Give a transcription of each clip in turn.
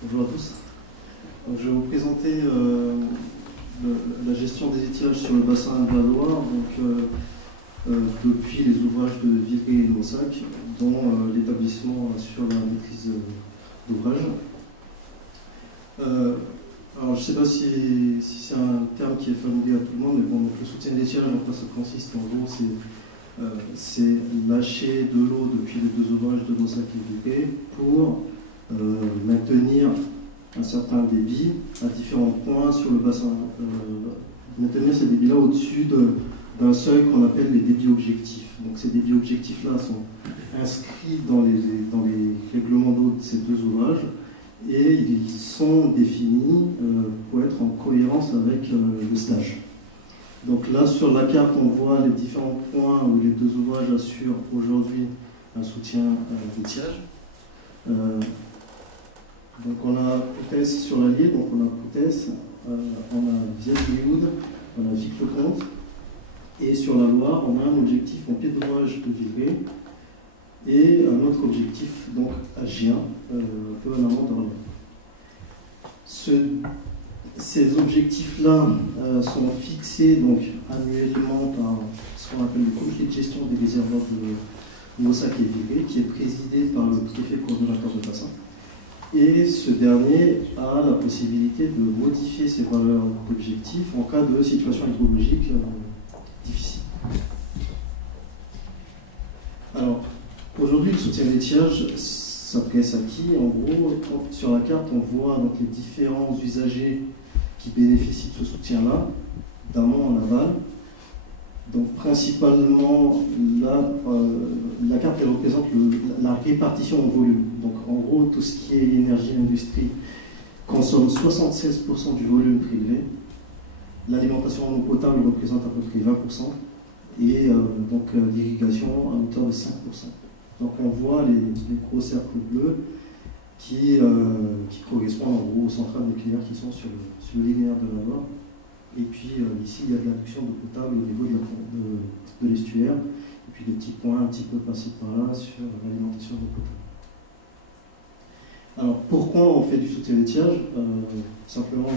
Bonjour à tous. Je vais vous présenter la gestion des étiages sur le bassin de la Loire, depuis les ouvrages de Vivré et de Mossac, dont l'établissement assure la maîtrise d'ouvrage. Alors je ne sais pas si c'est un terme qui est familier à tout le monde, mais bon, donc le soutien d'étiage, ça consiste en gros, c'est lâcher de l'eau depuis les deux ouvrages de Mossac et Vivré pour maintenir un certain débit à différents points sur le bassin. Maintenir ces débits-là au-dessus d'un seuil qu'on appelle les débits objectifs. Donc ces débits objectifs-là sont inscrits dans les règlements d'eau de ces deux ouvrages et ils sont définis pour être en cohérence avec le stage. Donc là, sur la carte, on voit les différents points où les deux ouvrages assurent aujourd'hui un soutien d'étiage. Donc on a Poutès sur l'Allier, donc on a Poutès, on a Vieille-Léoude, on a Vic-le-Comte, et sur la Loire, on a un objectif en pied d'ouvrage de Vivré et un autre objectif donc à Gien, un peu en amont d'Orléans. Ces objectifs-là sont fixés donc annuellement par ce qu'on appelle le comité de gestion des réservoirs de Mossac et Vivré, qui est présidé par le préfet coordonnateur de bassin. Et ce dernier a la possibilité de modifier ses valeurs d'objectifs en cas de situation hydrologique difficile. Alors, aujourd'hui, le soutien d'étiage s'adresse à qui? En gros, sur la carte, on voit donc les différents usagers qui bénéficient de ce soutien-là, d'amont en aval. Donc principalement, là, la carte elle représente la répartition en volume. Donc en gros, tout ce qui est énergie industrie consomme 76% du volume prélevé. L'alimentation en eau potable représente à peu près 20%. Et l'irrigation à hauteur de 5%. Donc on voit les gros cercles bleus qui correspondent en gros aux centrales nucléaires qui sont sur le linéaire de la Loire. Et puis ici, il y a de l'adduction d'eau potable au niveau de l'estuaire, et puis des petits points un petit peu passés par là sur l'alimentation d'eau potable. Alors pourquoi on fait du soutien d'étiage? Simplement,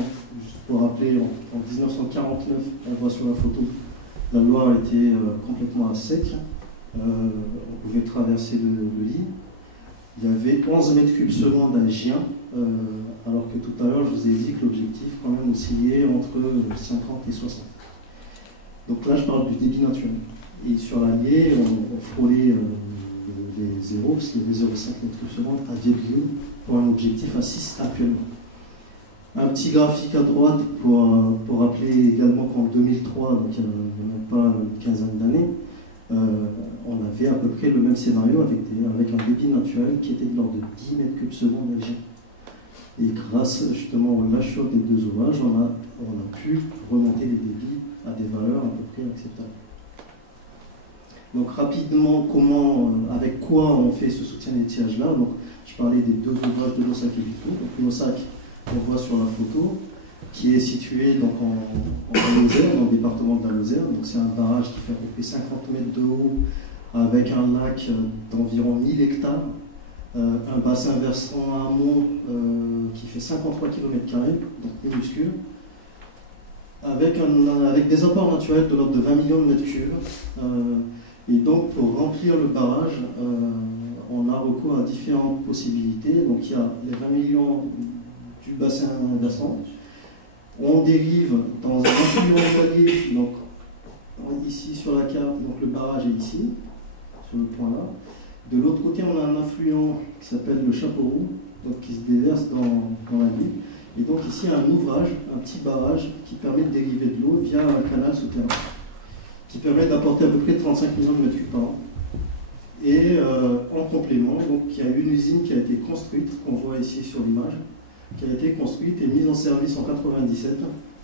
juste pour rappeler, en 1949, on voit sur la photo, la Loire était complètement à sec, on pouvait traverser le lit. Il y avait 11 mètres cubes secondes à Gien, alors que tout à l'heure, je vous ai dit que l'objectif quand même oscillait entre 50 et 60. Donc là, je parle du débit naturel. Et sur l'Allier, on frôlait les zéros, parce qu'il y avait 0,5 mètres cubes secondes à Vielle-Léoude, pour un objectif à 6 actuellement. Un petit graphique à droite pour rappeler également qu'en 2003, donc il n'y a même pas une quinzaine d'années, on avait à peu près le même scénario avec un débit naturel qui était de l'ordre de 10 mètres cubes secondes à Gien. Et grâce justement au lâcheur des deux ouvrages, on a pu remonter les débits à des valeurs à peu près acceptables. Donc rapidement, avec quoi on fait ce soutien d'étiage-là? Donc je parlais des deux ouvrages de Mossac et Vitré. Donc Mossac, on voit sur la photo, qui est situé donc en Lozère, dans le département de la Lozère. Donc c'est un barrage qui fait à peu près 50 mètres de haut, avec un lac d'environ 1000 hectares, un bassin versant amont qui fait 53 km², donc minuscule, avec des apports naturels de l'ordre de 20 millions de mètres cubes. Et donc pour remplir le barrage, on a recours à différentes possibilités. Donc il y a les 20 millions du bassin versant. On dérive dans un affluent vallée, donc ici sur la carte, donc le barrage est ici, sur le point là. De l'autre côté, on a un affluent qui s'appelle le Chapeau-Roux, donc qui se déverse dans la ville. Et donc ici, un ouvrage, un petit barrage qui permet de dériver de l'eau via un canal souterrain, qui permet d'apporter à peu près 35 millions de mètres cubes par an. Et en complément, donc, il y a une usine qui a été construite, qu'on voit ici sur l'image, qui a été construite et mise en service en 1997,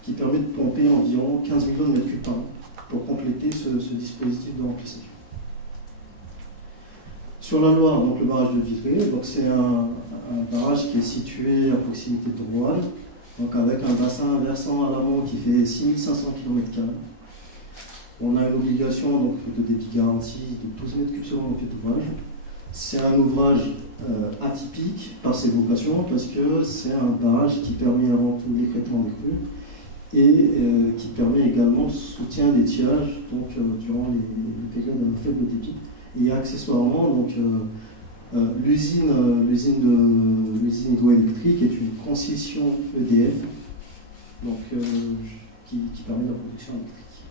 qui permet de pomper environ 15 millions de mètres cubes par an pour compléter ce dispositif de remplissage. Sur la Loire, donc le barrage de Vivré, c'est un barrage qui est situé à proximité de Roanne, donc avec un bassin versant à l'amont qui fait 6500 km². On a une obligation donc, de débit garanti de 12 mètres cubes secondes au pied d'ouvrage. C'est un ouvrage atypique par ses vocations parce que c'est un barrage qui permet avant tout l'écrêtement des crues et qui permet également le soutien d'étiage donc, durant les périodes à faible débit. Et accessoirement, donc, l'usine hydroélectrique est une concession EDF donc, qui permet la production électrique.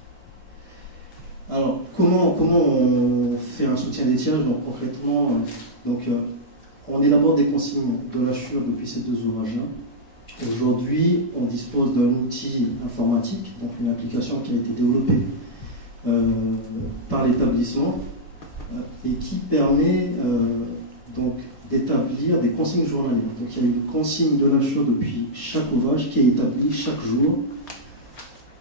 Alors, comment on fait un soutien d'étiage? Donc, concrètement, on élabore des consignes de l'HUR depuis ces deux ouvrages-là. Aujourd'hui, on dispose d'un outil informatique, donc une application qui a été développée par l'établissement et qui permet donc d'établir des consignes journalières. Donc, il y a une consigne de l'HUR depuis chaque ouvrage qui est établie chaque jour,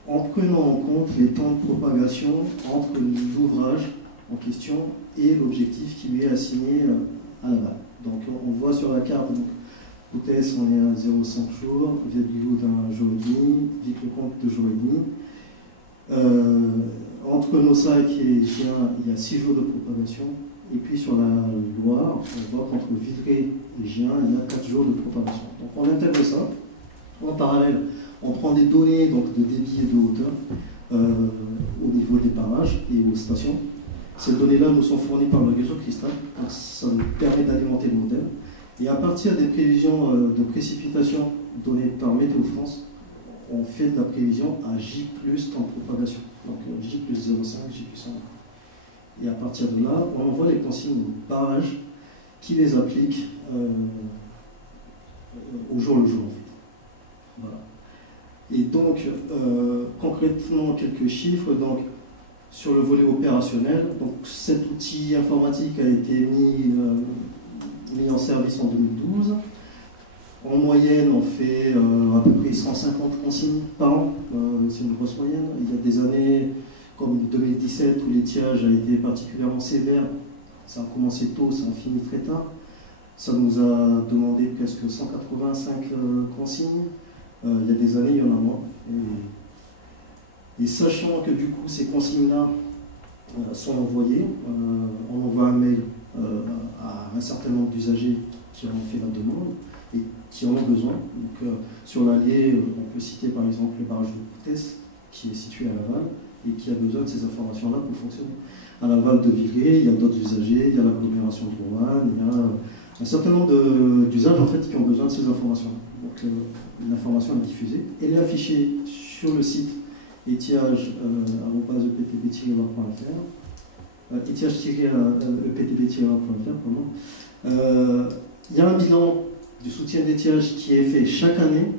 en prenant en compte les temps de propagation entre l'ouvrage en question et l'objectif qui lui est assigné à l'aval. Donc on voit sur la carte, OTS on est à 0,5 jours, Viabilou d'un jour et demi, Vic-le-Comte 2 jours et demi. Entre Nossac et Gien, il y a 6 jours de propagation. Et puis sur la Loire, on voit qu'entre Vitré et Gien, il y a 4 jours de propagation. Donc on intègre ça. En parallèle, on prend des données donc, de débit et de hauteur au niveau des barrages et aux stations. Ces données-là nous sont fournies par le réseau Cristal, donc ça nous permet d'alimenter le modèle. Et à partir des prévisions de précipitation données par Météo France, on fait de la prévision à J plus temps de propagation. Donc J plus 0,5, J plus 1. Et à partir de là, on envoie les consignes aux barrages qui les appliquent au jour le jour. En fait. Voilà. Et donc, concrètement, quelques chiffres. Donc, sur le volet opérationnel, donc cet outil informatique a été mis en service en 2012. En moyenne, on fait à peu près 150 consignes par an. C'est une grosse moyenne. Il y a des années comme 2017 où l'étiage a été particulièrement sévère. Ça a commencé tôt, ça a fini très tard. Ça nous a demandé presque 185 consignes. Il y a des années, il y en a moins. Et sachant que du coup, ces consignes-là sont envoyées, on envoie un mail à un certain nombre d'usagers qui ont fait la demande et qui en ont besoin. Donc, sur l'Allier, on peut citer par exemple le barrage de Coutès, qui est situé à Laval et qui a besoin de ces informations-là pour fonctionner. À Laval de Vigré, il y a d'autres usagers, il y a l'agglomération de Roanne, il y a un certain nombre d'usages en fait, qui ont besoin de ces informations-là. Donc l'information est diffusée. Elle est affichée sur le site étiage-eptb-fr, étiage-eptb-fr. Il y a un bilan du soutien d'étiage qui est fait chaque année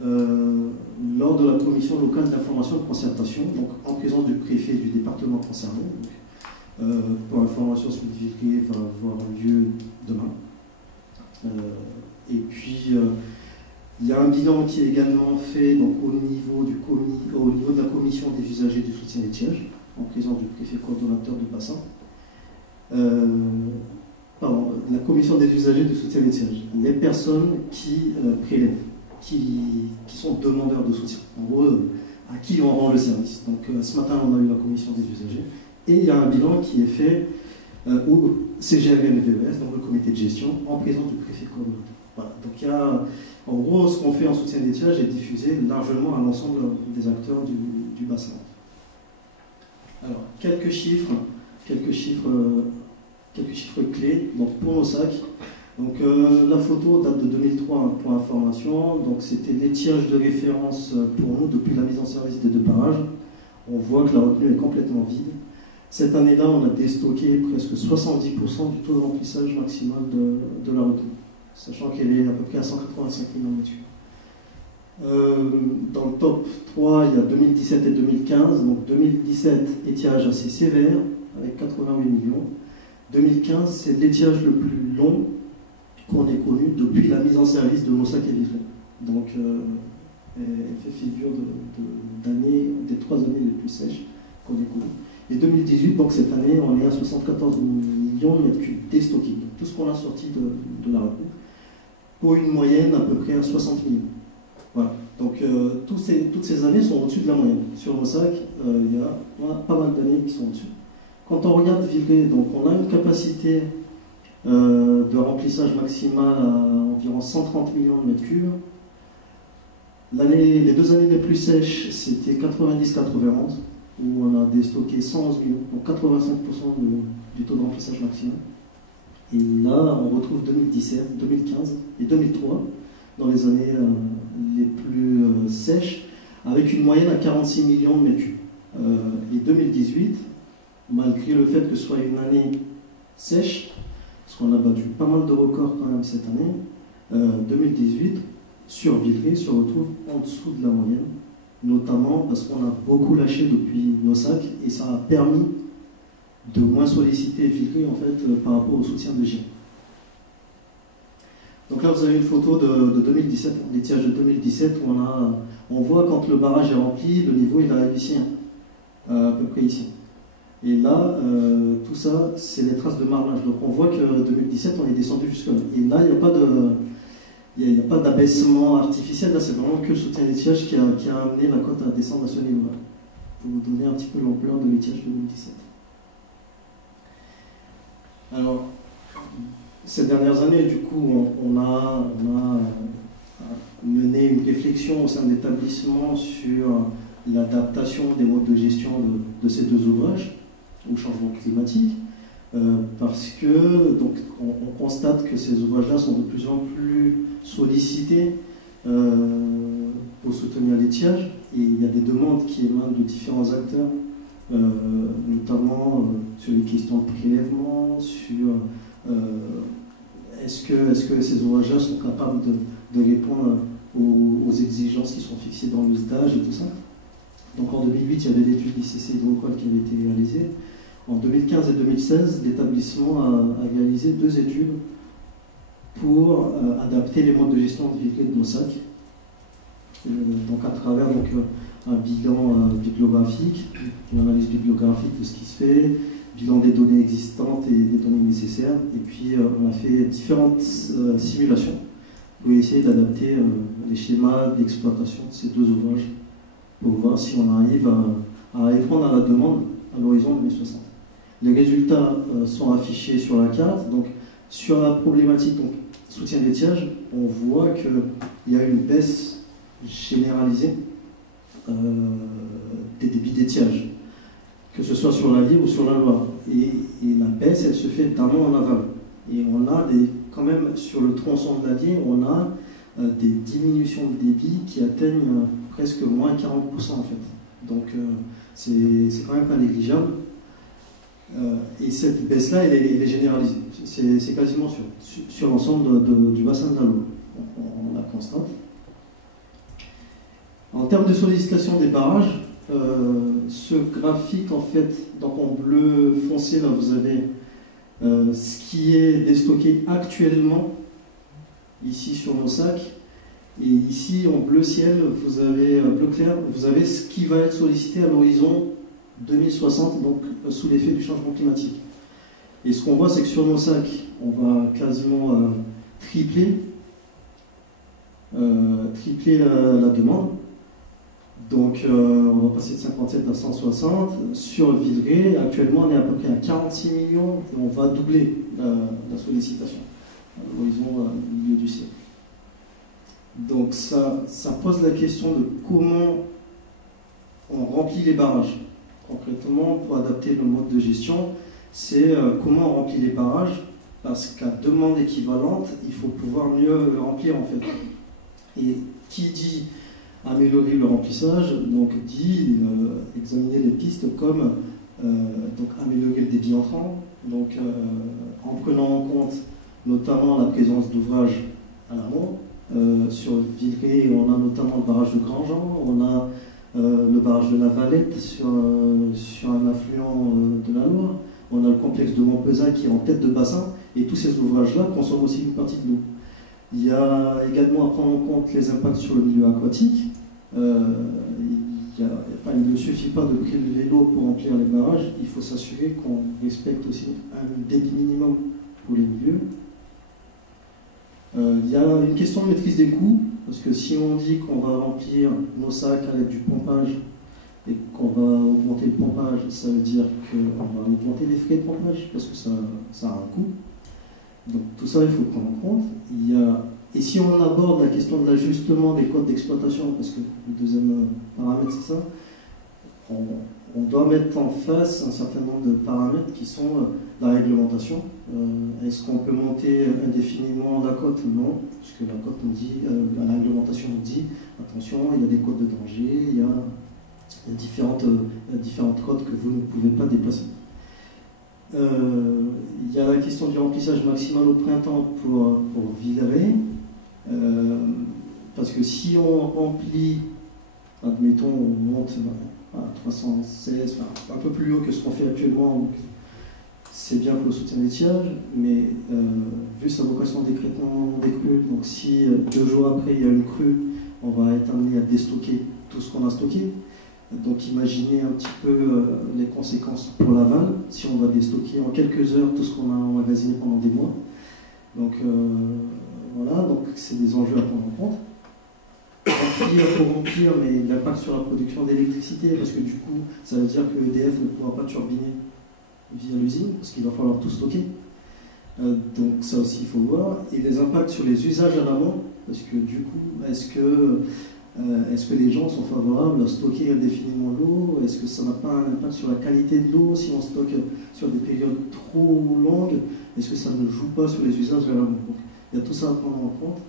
lors de la commission locale d'information et de concertation, donc en présence du préfet du département concerné. Pour information, ce Vigré va avoir lieu demain. Et puis, il y a un bilan qui est également fait donc, au niveau de la commission des usagers du soutien d'étiage, en présence du préfet coordonnateur de bassin. La commission des usagers du soutien d'étiage. Les personnes qui prélèvent, qui sont demandeurs de soutien. En gros, à qui on rend le service. Donc, ce matin, on a eu la commission des usagers. Et il y a un bilan qui est fait au CGRMVES, donc le comité de gestion, en présence du préfet coordonnateur. Voilà. Donc il y a, en gros, ce qu'on fait en soutien d'étiage est diffusé largement à l'ensemble des acteurs du bassin. Alors, quelques chiffres clés. Donc pour Nossac, donc la photo date de 2003 pour information. Donc c'était l'étiage de référence pour nous depuis la mise en service des deux barrages. On voit que la retenue est complètement vide. Cette année-là, on a déstocké presque 70% du taux de remplissage maximal de la retenue, sachant qu'elle est à peu près à 185 000 m3. Dans le top 3, il y a 2017 et 2015. Donc 2017, étiage assez sévère, avec 88 millions. 2015, c'est l'étiage le plus long qu'on ait connu depuis la mise en service de Nossac et Vigré. Donc elle fait figure des 3 années les plus sèches qu'on ait connues. Et 2018, donc cette année, on est à 74 millions de mètres cubes déstockés. Donc tout ce qu'on a sorti de la retenue, pour une moyenne à peu près à 60 millions. Voilà. Donc toutes ces années sont au-dessus de la moyenne. Sur Nossac, on a pas mal d'années qui sont au-dessus. Quand on regarde Vigré, donc on a une capacité de remplissage maximal à environ 130 millions de mètres cubes. Les 2 années les plus sèches, c'était 90-91, où on a déstocké 111 millions, donc 85% du taux de remplissage maximal. Et là, on retrouve 2017, 2015 et 2003 dans les années les plus sèches, avec une moyenne à 46 millions de mètres cubes. Et 2018, malgré le fait que ce soit une année sèche, parce qu'on a battu pas mal de records quand même cette année, 2018, sur Villeray, se retrouve en dessous de la moyenne, notamment parce qu'on a beaucoup lâché depuis nos sacs, et ça a permis de moins solliciter Villeray en fait, par rapport au soutien de GIE. Donc là, vous avez une photo de 2017, l'étiage de 2017, où on voit quand le barrage est rempli, le niveau il arrive ici, à peu près ici. Et là, tout ça, c'est les traces de marnage. Donc on voit que 2017, on est descendu jusque-là. Et là, il n'y a pas d'abaissement artificiel, là c'est vraiment que le soutien d'étiage qui a amené la côte à descendre à ce niveau-là. Pour vous donner un petit peu l'ampleur de l'étiage 2017. Alors, ces dernières années, du coup, on a mené une réflexion au sein de l'établissement sur l'adaptation des modes de gestion de ces 2 ouvrages au changement climatique, parce que donc, on constate que ces ouvrages-là sont de plus en plus sollicités pour soutenir l'étiage, et il y a des demandes qui émanent de différents acteurs, notamment sur les questions de prélèvement, sur est-ce que ces ouvrages-là sont capables de répondre aux exigences qui sont fixées dans l'usage et tout ça. Donc en 2008, il y avait l'étude d'ICC Hydrocol qui avait été réalisée. En 2015 et 2016, l'établissement a réalisé 2 études pour adapter les modes de gestion de Villeray de nos sacs. Donc à travers un bilan bibliographique, une analyse bibliographique de ce qui se fait, bilan des données existantes et des données nécessaires, et puis on a fait différentes simulations pour essayer d'adapter les schémas d'exploitation de ces 2 ouvrages pour voir si on arrive à répondre à la demande à l'horizon 2060. Les résultats sont affichés sur la carte. Donc sur la problématique donc, soutien d'étiage, on voit qu'il y a une baisse généralisée des débits d'étiage, que ce soit sur l'Allier ou sur la Loire. Et la baisse, elle se fait d'amont en aval. Et on a quand même, sur le tronçon de l'Allier, on a des diminutions de débit qui atteignent presque moins 40% en fait. Donc c'est quand même pas négligeable. Et cette baisse-là, elle est généralisée. C'est quasiment sur l'ensemble du bassin de la Loire. On la constate. En termes de sollicitation des barrages, ce graphique, en fait, donc en bleu foncé, là, vous avez ce qui est déstocké actuellement, ici sur nos sacs, et ici en bleu ciel, vous avez bleu clair, vous avez ce qui va être sollicité à l'horizon 2060, donc sous l'effet du changement climatique. Et ce qu'on voit, c'est que sur nos sacs, on va quasiment tripler la demande. Donc on va passer de 57 à 160. Sur Villeray, actuellement, on est à peu près à 46 millions et on va doubler la sollicitation à l'horizon milieu du siècle. Donc ça pose la question de comment on remplit les barrages. Concrètement, pour adapter le mode de gestion, c'est comment on remplit les barrages, parce qu'à demande équivalente, il faut pouvoir mieux le remplir en fait. Et qui dit améliorer le remplissage, donc dit examiner les pistes comme donc améliorer le débit entrant, donc en prenant en compte notamment la présence d'ouvrages à l'amont. Sur Villeray, on a notamment le barrage de Grandjean, on a le barrage de la Valette sur un affluent de la Loire, on a le complexe de Montpezat qui est en tête de bassin, et tous ces ouvrages-là consomment aussi une partie de l'eau. Il y a également à prendre en compte les impacts sur le milieu aquatique. Il ne suffit pas de prélever l'eau pour remplir les barrages, il faut s'assurer qu'on respecte aussi un débit minimum pour les milieux. Il y a une question de maîtrise des coûts, parce que si on dit qu'on va remplir nos sacs avec du pompage et qu'on va augmenter le pompage, ça veut dire qu'on va augmenter les frais de pompage, parce que ça a un coût. Donc tout ça, il faut prendre en compte. Et si on aborde la question de l'ajustement des codes d'exploitation, parce que le deuxième paramètre c'est ça, on doit mettre en face un certain nombre de paramètres qui sont la réglementation. Est-ce qu'on peut monter indéfiniment la cote? Non, puisque la cote nous dit, la réglementation nous dit, attention, il y a des codes de danger, il y a différentes cotes que vous ne pouvez pas dépasser. Il y a la question du remplissage maximal au printemps pour Villeray, parce que si on remplit, admettons, on monte à 316, enfin, un peu plus haut que ce qu'on fait actuellement, c'est bien pour le soutien d'étiage, mais vu sa vocation d'écrêtement des crues, donc si 2 jours après il y a une crue, on va être amené à déstocker tout ce qu'on a stocké. Donc imaginez un petit peu les conséquences pour l'aval, si on va déstocker en quelques heures tout ce qu'on a emmagasiné pendant des mois. Donc voilà, donc c'est des enjeux à prendre en compte. Remplir pour remplir, mais l'impact sur la production d'électricité, parce que du coup, ça veut dire que EDF ne pourra pas turbiner via l'usine, parce qu'il va falloir tout stocker. Donc ça aussi, il faut voir. Et les impacts sur les usages à l'amont, parce que du coup, est-ce que les gens sont favorables à stocker indéfiniment l'eau? Est-ce que ça n'a pas un impact sur la qualité de l'eau si on stocke sur des périodes trop longues? Est-ce que ça ne joue pas sur les usages à l'amont? Il y a tout ça à prendre en compte.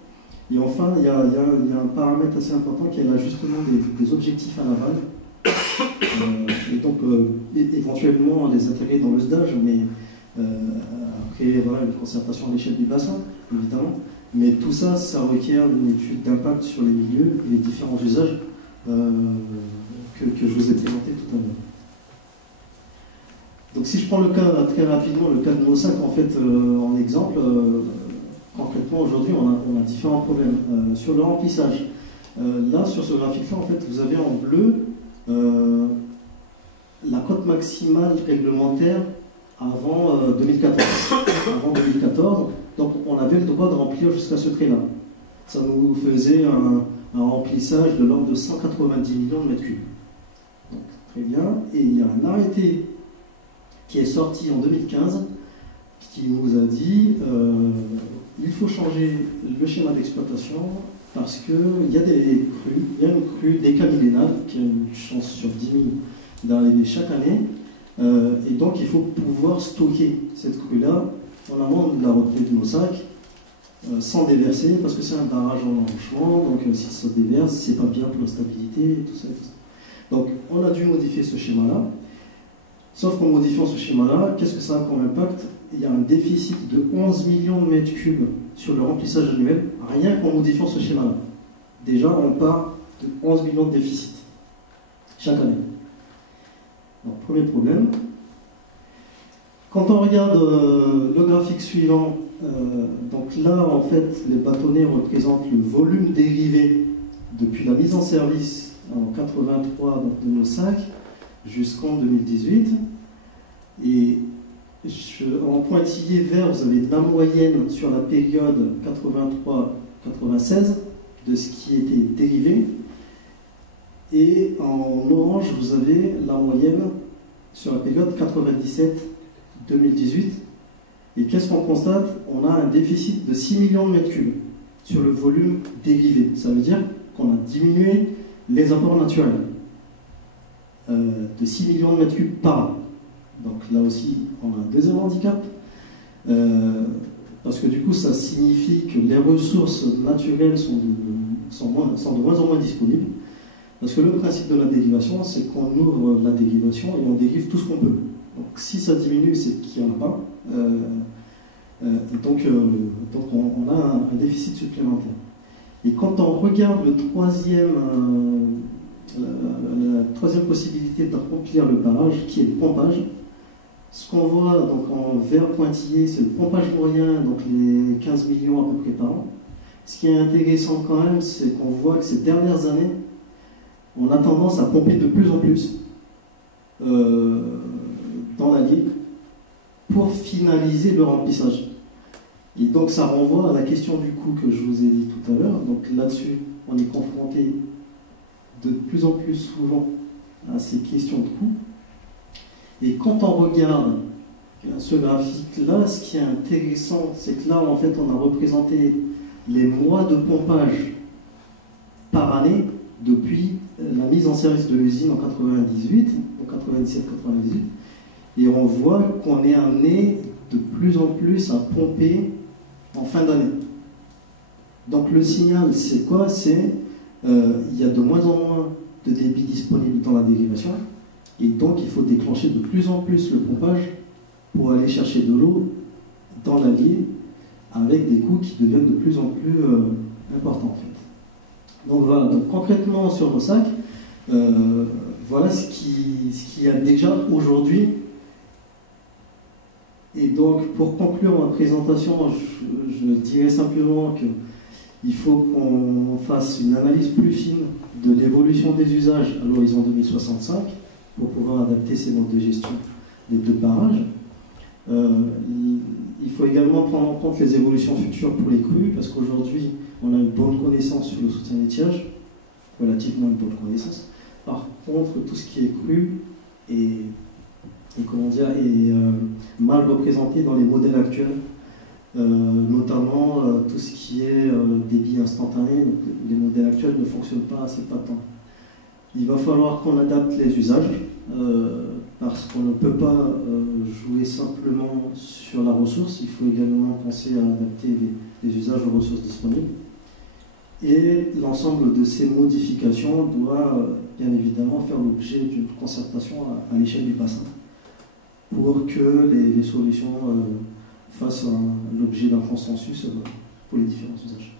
Et enfin, il y a un paramètre assez important qui est l'ajustement des objectifs à l'aval. Et donc, éventuellement, les intégrer dans le SDAGE, mais après, voilà, une concertation à l'échelle du bassin, évidemment. Mais tout ça, ça requiert une étude d'impact sur les milieux et les différents usages que je vous ai présentés tout à l'heure. Donc si je prends le cas, très rapidement, le cas de Mossac, en fait, en exemple, concrètement, aujourd'hui, on a différents problèmes. Sur le remplissage, là, sur ce graphique-là, en fait, vous avez en bleu la cote maximale réglementaire avant 2014. Avant 2014, donc on avait le droit de remplir jusqu'à ce prix-là. Ça nous faisait un remplissage de l'ordre de 190 millions de mètres cubes. Donc, très bien. Et il y a un arrêté qui est sorti en 2015 qui nous a dit il faut changer le schéma d'exploitation parce qu'il y a des crues, il y a une crue décamillénale qui a une chance sur 10 000 d'arriver chaque année. Et donc il faut pouvoir stocker cette crue-là en amont de la retenue de Mossac sans déverser, parce que c'est un barrage en embouchement, donc si ça déverse, c'est pas bien pour la stabilité, et tout ça, et tout ça. Donc on a dû modifier ce schéma-là, sauf qu'en modifiant ce schéma-là, qu'est-ce que ça a comme impact? Il y a un déficit de 11 millions de mètres cubes sur le remplissage annuel, rien qu'en modifiant ce schéma-là. Déjà, on part de 11 millions de déficit chaque année. Donc, premier problème. Quand on regarde le graphique suivant, donc là, en fait, les bâtonnets représentent le volume dérivé depuis la mise en service en 83 donc, de Mossac jusqu'en 2018. Et en pointillé vert, vous avez la moyenne sur la période 83-96 de ce qui était dérivé. Et en orange, vous avez la moyenne sur la période 97-2018. Et qu'est-ce qu'on constate? On a un déficit de 6 millions de mètres cubes sur le volume dérivé. Ça veut dire qu'on a diminué les apports naturels de 6 millions de mètres cubes par an. Donc là aussi, on a un deuxième handicap, parce que du coup, ça signifie que les ressources naturelles sont de moins en moins disponibles. Parce que le principe de la dérivation, c'est qu'on ouvre la dérivation et on dérive tout ce qu'on peut. Donc si ça diminue, c'est qu'il n'y en a pas. Donc on a un déficit supplémentaire. Et quand on regarde la troisième possibilité de remplir le barrage, qui est le pompage, ce qu'on voit donc, en vert pointillé, c'est le pompage moyen, donc les 15 millions à peu près par an. Ce qui est intéressant quand même, c'est qu'on voit que ces dernières années, on a tendance à pomper de plus en plus dans la ligne pour finaliser le remplissage. Et donc ça renvoie à la question du coût que je vous ai dit tout à l'heure. Donc là-dessus, on est confronté de plus en plus souvent à ces questions de coût. Et quand on regarde Ce graphique-là, ce qui est intéressant, c'est que là, en fait, on a représenté les mois de pompage par année depuis la mise en service de l'usine en 98, en 97-98, et on voit qu'on est amené de plus en plus à pomper en fin d'année. Donc le signal, c'est quoi? C'est il y a de moins en moins de débit disponible dans la dérivation, et donc il faut déclencher de plus en plus le pompage pour aller chercher de l'eau dans la ville, avec des coûts qui deviennent de plus en plus importants en fait. Donc voilà, donc concrètement sur nos sacs, voilà ce qu'il y a déjà aujourd'hui. Et donc pour conclure ma présentation, je dirais simplement qu'il faut qu'on fasse une analyse plus fine de l'évolution des usages à l'horizon 2065 pour pouvoir adapter ces modes de gestion des deux barrages. Il faut également prendre en compte les évolutions futures pour les crues, parce qu'aujourd'hui, on a une bonne connaissance sur le soutien d'étiage, relativement une bonne connaissance. Par contre, tout ce qui est cru est mal représenté dans les modèles actuels, notamment tout ce qui est débit instantané. Donc, les modèles actuels ne fonctionnent pas assez patent. Il va falloir qu'on adapte les usages, parce qu'on ne peut pas jouer simplement sur la ressource, il faut également penser à adapter les usages aux ressources disponibles. Et l'ensemble de ces modifications doit bien évidemment faire l'objet d'une concertation à l'échelle du bassin pour que les solutions fassent l'objet d'un consensus pour les différents usages.